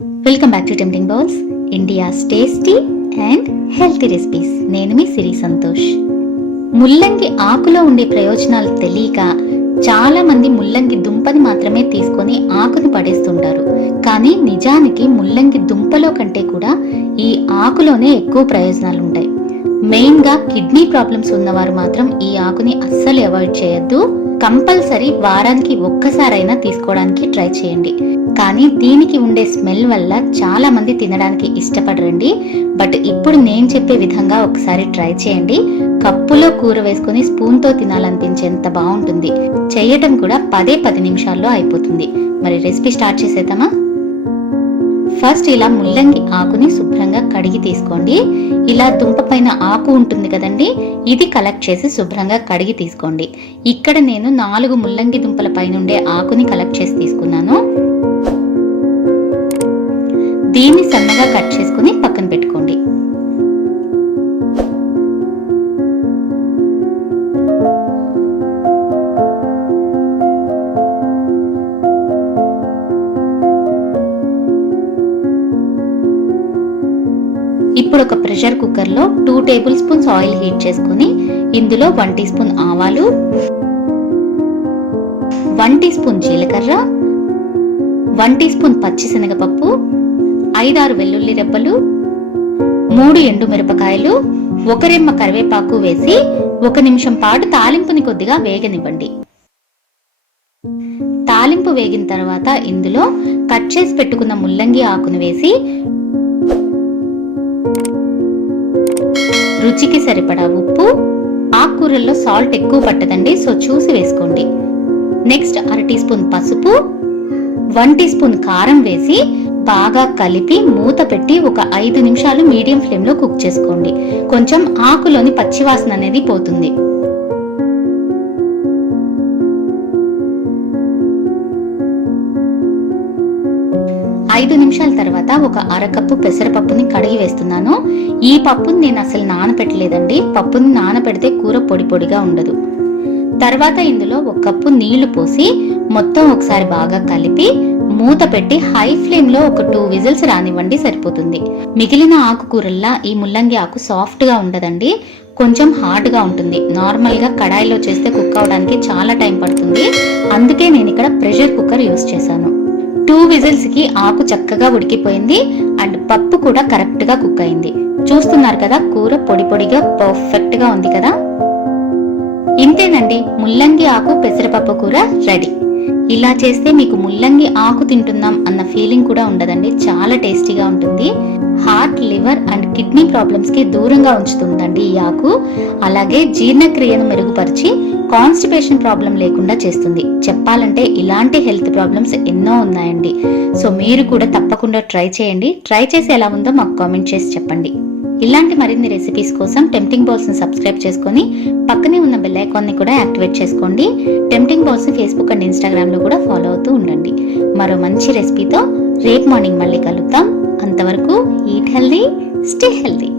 Welcome back to tempting bowls, India's tasty and healthy recipes. నేను మీ సిరి సంతోష్. ముల్లంగి ఆకులో ఉండే ప్రయోజనాలు తెలియక చాలా మంది ముల్లంగి దుంపని మాత్రమే తీసుకొని ఆకుని పడేస్తుంటారు. కానీ నిజానికి ముల్లంగి దుంపలో కంటే కూడా ఈ ఆకులోనే ఎక్కువ ప్రయోజనాలు ఉంటాయి. మెయిన్ గా కిడ్నీ ప్రాబ్లమ్స్ ఉన్నవారు మాత్రం ఈ ఆకుని అస్సలు అవాయిడ్ చేయొద్దు. కంపల్సరీ వారానికి ఒక్కసారైనా తీసుకోవడానికి ట్రై చేయండి. కానీ దీనికి ఉండే స్మెల్ వల్ల చాలా మంది తినడానికి ఇష్టపడరండి. బట్ ఇప్పుడు నేను చెప్పే విధంగా ఒకసారి ట్రై చేయండి. కప్పులో కూర వేసుకుని స్పూన్ తో తినాలనిపించేంత బాగుంటుంది. చేయటం కూడా 10 నిమిషాల్లో అయిపోతుంది. మరి రెసిపీ స్టార్ట్ చేసేద్దామా? ఫస్ట్ ఇలా ముల్లంగి ఆకుని శుభ్రంగా కడిగి తీసుకోండి. ఇలా దుంప పైన ఆకు ఉంటుంది కదండి, ఇది కలెక్ట్ చేసి శుభ్రంగా కడిగి తీసుకోండి. ఇక్కడ నేను 4 ముల్లంగి దుంపల పైన ఉండే ఆకుని కలెక్ట్ చేసి తీసుకున్నాను. దీన్ని సన్నగా కట్ చేసుకుని పక్కన పెట్టుకోండి. ఇప్పుడు ఒక ప్రెషర్ కుక్కర్ లో 2 టేబుల్ స్పూన్స్ ఆయిల్ హీట్ చేసుకుని ఇందులో 1 టీ స్పూన్ ఆవాలు, 1 టీ స్పూన్ జీలకర్ర, 1 టీ స్పూన్ పచ్చిశనగపప్పు, 5-6 వెల్లుల్లి రెబ్బలు, 3 ఎండు మిరపకాయలు, 1 రెమ్మ కరివేపాకు వేసి 1 నిమిషం పాటు తాలింపుని కొద్దిగా వేగనివ్వండి. తాలింపు వేగిన తర్వాత ఇందులో కట్ చేసి పెట్టుకున్న ముల్లంగి ఆకును వేసి రుచికి సరిపడా ఉప్పు, ఆకుకూరల్లో సాల్ట్ ఎక్కువ పట్టదండి, సో చూసి వేసుకోండి. నెక్స్ట్ 1/2 టీ స్పూన్ పసుపు, 1 టీ స్పూన్ కారం వేసి బాగా కలిపి మూత పెట్టి ఒక 5 నిమిషాలు మీడియం ఫ్లేమ్ లో కుక్ చేసుకోండి. కొంచెం ఆకులోని పచ్చివాసన అనేది పోతుంది. 5 నిమిషాల తర్వాత ఒక అరకప్పు పెసరపప్పుని కడిగి వేస్తున్నాను. ఈ పప్పుని నేను అసలు నానపెట్టలేదండి. పప్పుని నానపెడితే కూర పొడి పొడిగా ఉండదు. తర్వాత ఇందులో 1 కప్పు నీళ్లు పోసి మొత్తం ఒకసారి బాగా కలిపి మూత పెట్టి హై ఫ్లేమ్ లో ఒక 2 విజిల్స్ రానివ్వండి, సరిపోతుంది. మిగిలిన ఆకుకూరల్లా ఈ ముల్లంగి ఆకు సాఫ్ట్ గా ఉండదండి, కొంచెం హార్డ్ గా ఉంటుంది. నార్మల్ గా కడాయిలో చేస్తే కుక్ అవడానికి చాలా టైం పడుతుంది. అందుకే నేను ఇక్కడ ప్రెషర్ కుక్కర్ యూస్ చేశాను. 2 విజిల్స్ కి ఆకు చక్కగా ఉడికిపోయింది అండ్ పప్పు కూడా కరెక్ట్ గా కుక్ అయింది. చూస్తున్నారు కదా, కూర పొడి పొడిగా పర్ఫెక్ట్ గా ఉంది కదా. ఇంతేనండి, ముల్లంగి ఆకు పెసరపప్పు కూర రెడీ. ఇలా చేస్తే మీకు ముల్లంగి ఆకు తింటున్నాం అన్న ఫీలింగ్ కూడా ఉండదండి. చాలా టేస్టీగా ఉంటుంది. Heart, liver and kidney problems కి దూరంగా ఉంచుతుందండి ఈ ఆకు. అలాగే జీర్ణక్రియను మెరుగుపరిచి కాన్స్టిపేషన్ ప్రాబ్లం లేకుండా చేస్తుంది. చెప్పాలంటే ఇలాంటి హెల్త్ ప్రాబ్లమ్స్ ఎన్నో ఉన్నాయండి. సో మీరు కూడా తప్పకుండా ట్రై చేయండి. ట్రై చేసి ఎలా ఉందో మాకు కామెంట్ చేసి చెప్పండి. ఇలాంటి మరిన్ని రెసిపీస్ కోసం టెంప్టింగ్ బౌల్స్ ని సబ్స్క్రైబ్ చేసుకొని పక్కనే ఉన్న బెల్ ఐకాన్ ని కూడా యాక్టివేట్ చేసుకోండి. టెంప్టింగ్ బౌల్స్ ని ఫేస్బుక్ అండ్ ఇన్స్టాగ్రామ్ లో కూడా ఫాలో అవుతూ ఉండండి. మరో మంచి రెసిపీతో రేపు మార్నింగ్ మళ్ళీ కలుద్దాం. అంతవరకు ఈట్ హెల్దీ, స్టే హెల్దీ.